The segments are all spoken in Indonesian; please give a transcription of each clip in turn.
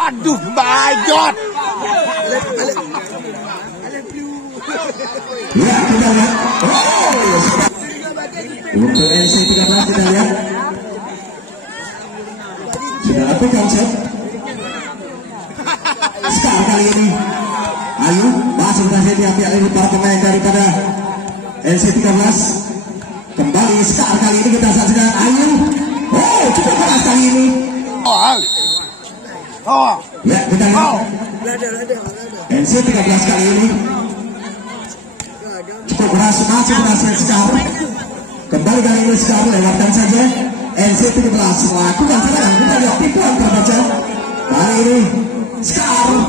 Aduh, my God. Ya, kita lihat. Untuk NC13 kita lihat. Sudah lakukan set. Sekarang kali ini Ayu masih berhasil diambil oleh para pemain daripada NC13. Kembali sekarang kali ini kita saksikan Ayu. Oh, cukup keras kali ini. Ya, kita lihat. NC13 kali ini cukup keras, masih berhasil sekarang. Kembali kali ini sekarang lewatkan saja. NC13 lakukan serangan. Kita lihat tipuan terbaca. Kali ini sekarang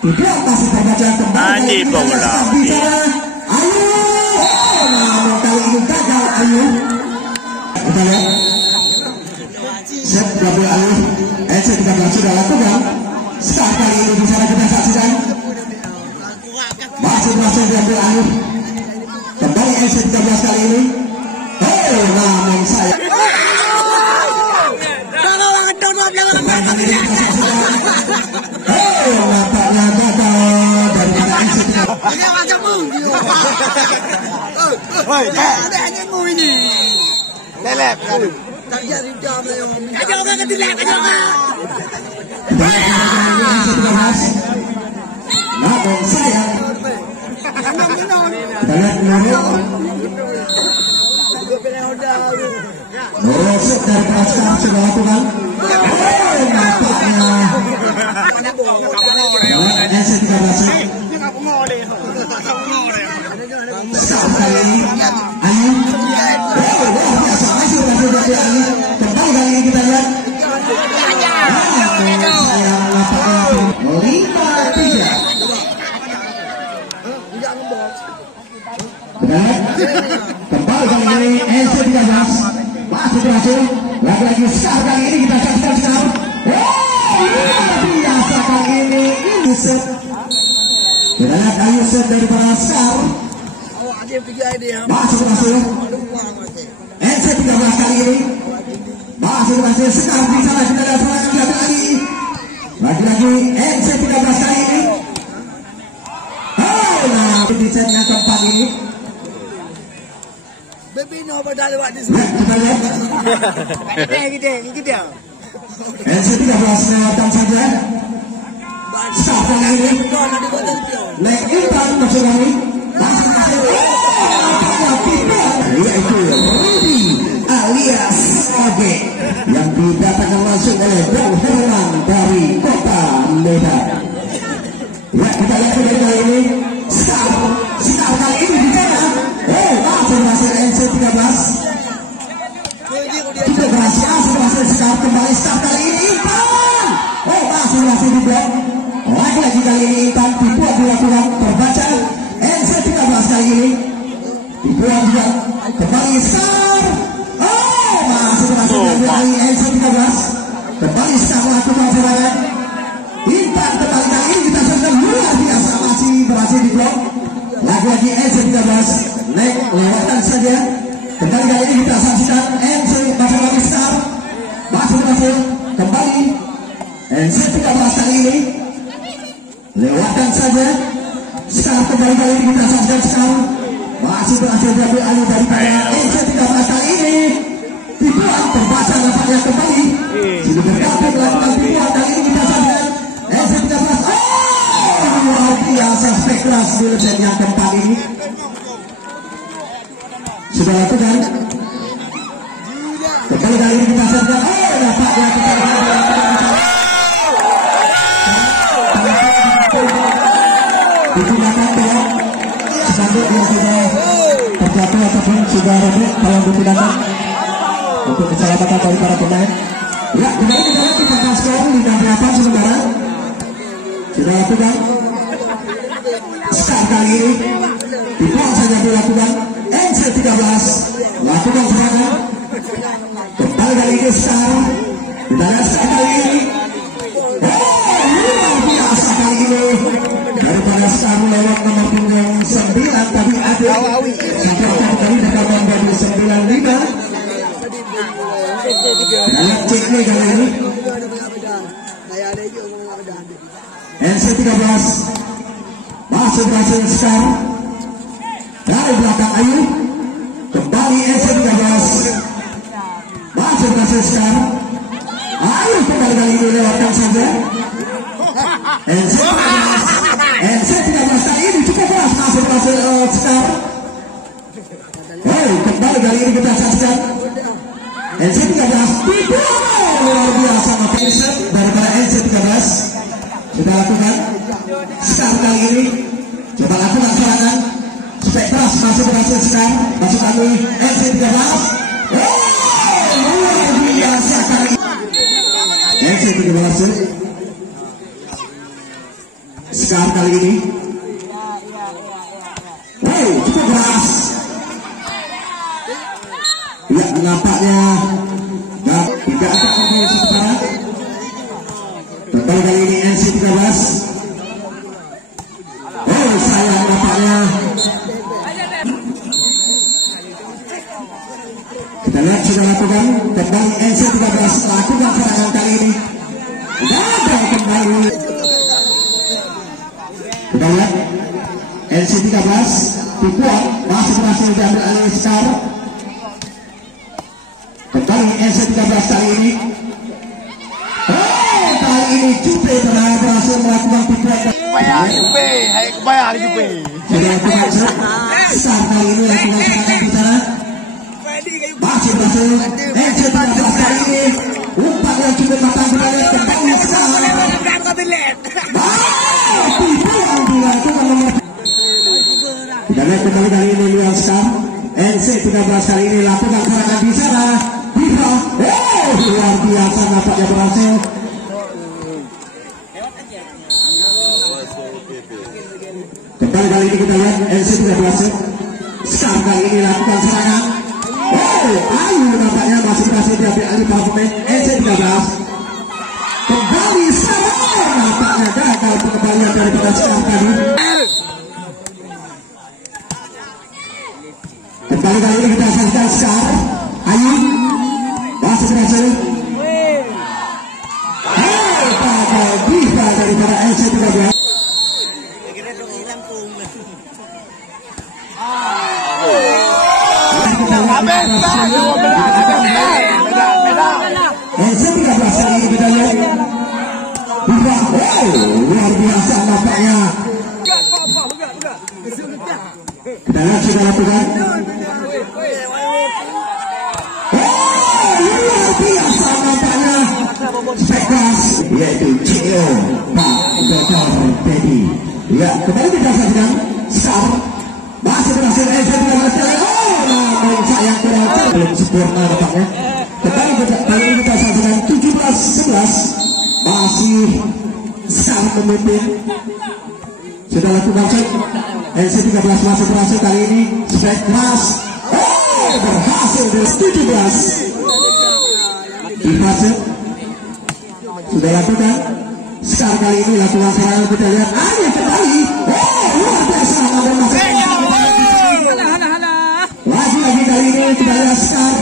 tipuan masih terbaca. Kembali kita lihat bicara Ayu. Namun kali ini gagal Ayu. Kita lihat set double Ayu. NC13 sudah lakukan. Sekarang kali ini bicara kita saksikan. Masih berhasil diambil Ayu. Kembali NC13 kali ini. Oh, namun saya nampaknya gagal daripada NC13. Lelep. Namun saya merosot dari Pascal sudah lakukan. Nampaknya NC13 sekarang kali ini Ayu biasa masih berhasil dari Ayu. Kembali kali ini kita lihat. Sayang nampaknya 5-3. Kembali kali ini NC13 masih berhasil. Lagi-lagi sekarang kali ini kita saksikan sekarang. Biasa kali ini set. Kita lihat Ayu set daripada Skar. Masih berhasil. NC13 kali ini masih berhasil. Sekarang di sana kita lihat serangan lagi. Lagi-lagi NC13 kali ini. Nah, di set yang keempat ini. Kita lihat. NC13 lewatkan saja. Sekarang kali ini leg Intan masuk kali. Masih masuk. Yaitu Rudy alias Oge yang didatangkan langsung oleh Bang Herman dari kota Medan. Ya, kita lihat kali ini. Sekarang kali ini bicara. Masih berhasil NC13. Kita berhasil sekarang kembali start kali ini Intan. Masih berhasil diblok. Lagi-lagi kali ini Intan dibuat dilakukan terbaca. NC13 kali ini dibuat juga kembali Skar. Masih berhasil diambil kali NC13. Kembali Skar melakukan serangan. Intan kembali kali ini kita saksikan luar biasa masih berhasil diblok. Lagi-lagi NC13 lewatkan saja. Kembali kali ini kita saksikan NC masih lagi Skar. Masih berhasil kembali NC13 kali ini lewatkan saja. Skar kembali kali ini kita saksikan Skar. Masih berhasil diambil alih daripada NC13 kali ini. Dibuat terbaca nampaknya kembali. Sudah bergabung melakukan dibuat kali ini kita saksikan NC13. Luar biasa spekulasi di set yang keempat ini. Sudah lakukan. Kembali kali ini kita saksikan. Nampaknya kita digunakan dengan sepanduk yang sudah terjatuh ataupun sudah robek kalau digunakan untuk keselamatan dari para pemain. Ya, kembali kita lihat kita skor 5-8 sementara. Sudah lakukan. Sekarang kali ini dibuat saja dilakukan. NC13 lakukan serangan. Kembali kali ini sekarang kita lihat sekarang kali ini. Luar biasa kali ini daripada sekarang lewat nomor punggung 9 tadi ada singkatkan tadi dekat nomor 95. Lihat ceknya kali ini. NC13 masih berhasil Sekar dari belakang Ayu. Kembali NC13 masih berhasil Sekar. Ayu kembali kali ini lewatkan saja. NC13 kali ini cukup keras masih berhasil Sekar. Kembali kali ini kita saksikan NC13 luar biasa menghasilkan daripada NC13 sudah lakukan. Sekar kali ini coba lakukan serangan supaya keras masih berhasil Sekar. Masuk kali NC13 luar biasa kali NC13 Sekar kali ini cukup keras. Ya, nampaknya tidak ada kembali sementara. Kembali kali ini NC13. Sayang nampaknya. Kita lihat sudah lakukan. Kembali NC13 lakukan serangan kali ini. Gagal kembali. Kita lihat NC13 dibuat masih berhasil diambil oleh Sekar. Kembali NC13 kali ini. Kali ini Jupe berhasil melakukan tipuan. Jupe, hai kebayar Jupe. Sudah lakukan Sekar kali ini lakukan serangan di sana. Masih berhasil NC13 kali ini. Umpan yang cukup matang berada kembali Sekar. Kita lihat kembali kali ini Liang Sekar. NC13 kali ini lakukan serangan di sana. Luar biasa nampaknya berhasil. Kembali kali ini kita lihat NC13 Sekar kali ini lakukan serangan. Ayu nampaknya masih berhasil diambil alih pemain NC13. Kembali serangan nampaknya gagal pengembalian daripada Sekar tadi. Kembali kali ini kita saksikan Sekar. Ayu masih berhasil. Pada diva daripada NC13. NC13 kali ini kita lihat diva. Luar biasa nampaknya. Kita lihat sudah lakukan. Luar biasa nampaknya. Spekas yaitu Cio Pak Dr. Teddy. Ya, kembali kita saksikan Sekar masih berhasil NC13 kali. Namun sayang kurang belum sempurna nampaknya. Kembali kita saksikan 17-11 masih Sekar memimpin. Sudah lakukan cek. NC13 masih berhasil kali ini. Spekas berhasil dari 17 di fase. Sudah lakukan. Sekar kali ini lakukan serangan. Kita lihat Ayu kembali. Luar biasa namun masih lagi kali ini kita lihat Sekar.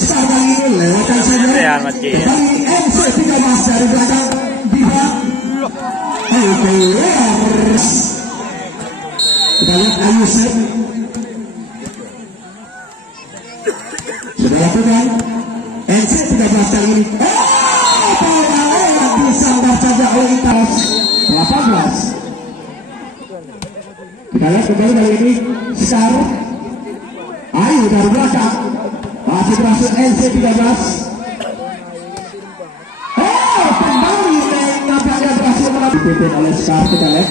Sekar kali ini lewatkan saja. Kembali NC13 dari belakang diva. Ayu keluar. Kita lihat Ayu set. Sudah lakukan NC13 kali ini. Disambar saja oleh Itas 18. Kita lihat kembali kali ini Sekar. Ayu dari belakang masih berhasil NC13. Kembali nampaknya berhasil dipimpin oleh Sekar. Kita lihat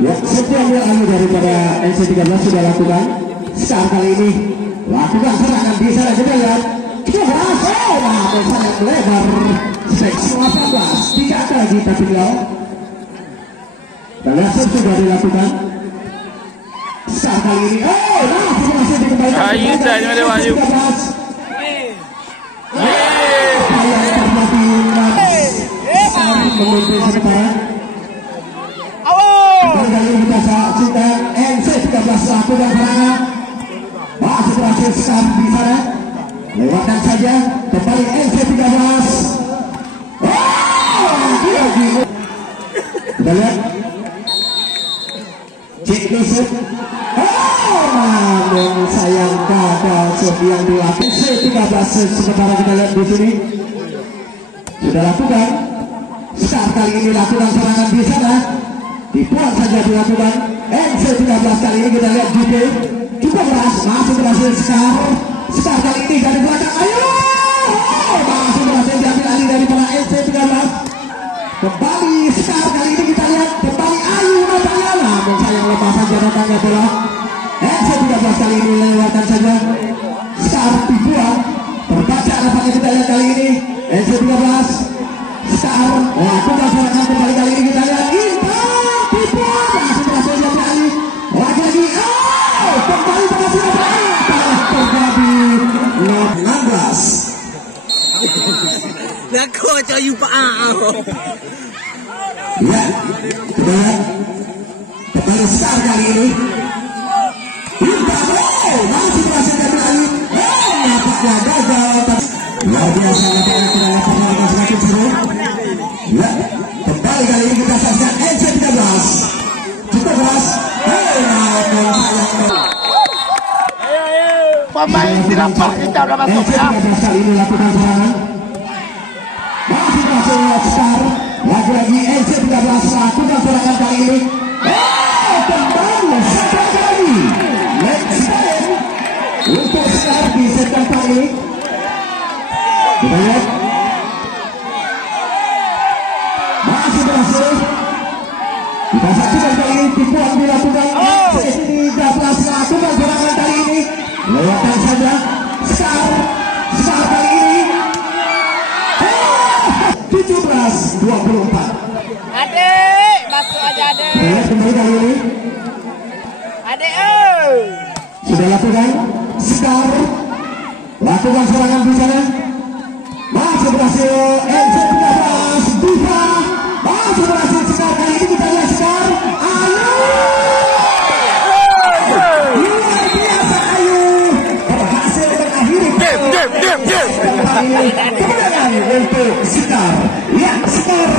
ya, setiap Ayu daripada NC13 sudah lakukan. Sekar kali ini lakukan serangan di sana. Kita lihat kita berhasil namun sangat lebar. 18 tidak lagi tapi beliau. Kita lihat sudah dilakukan. Sekar kali ini masih dikembalikan. Ayu saja ada Ayu. Memimpin sementara. Kali ini kita saksikan NC13 lakukan serangan. Masih berhasil Sekar di sana. Lewatkan saja kembali NC13. Kita lihat cek nusuk. Oh, namun sayang gagal shot yang dilakukan. C13 sementara kita lihat di sini sudah lakukan. Saat kali ini lakukan serangan di sana, dibuat saja dilakukan. NC13 kali ini kita lihat juga cukup keras, masih berhasil Sekar kali ini dari belakang. Ayo, masih berhasil diambil alih dari para NC13. Kembali Sekar kali ini kita lihat kembali Ayu Natanya, namun sayang lemah saja datangnya bola. NC13 kali ini lewatkan saja. Sekar dibuang, terbaca nampaknya kita lihat kali ini NC13. Sekar lakukan serangan kembali kali ini kita lihat Intan dibuang, masih berhasil diambil alih. Lagi-lagi, kembali berhasil terjadi 16. Laku macam you pak. Ya, kita lihat kembali Sekar kali ini. Intan, masih berhasil diambil alih. Nampaknya gagal. Luar biasa nampaknya kita lihat pertandingan semakin seru. Ya, kembali kali ini kita saksikan NC13 cukup keras. Pemain tidak kita udah masuk ya. NC13 kali ini lakukan serangan. Masih berhasil Sekar. Lagi-lagi NC13 lakukan serangan kali ini. Kembali Sekar lagi. Next time untuk Sekar di set keempat ini. Kita lihat masih berhasil. Kita saksikan kali ini tipuan dilakukan NC13 lakukan serangan kali ini. Lewatkan saja Sekar kali ini 17-24. Adik, masuk aja adik. Lihat kembali kali ini Adik, sudah lakukan Sekar lakukan serangan di sana. Masih berhasil NC13 Diva. Masih berhasil Sekar kali ini kita lihat Sekar. Ayu luar biasa, Ayu berhasil mengakhiri kemenangan untuk Sekar. Ya, Sekar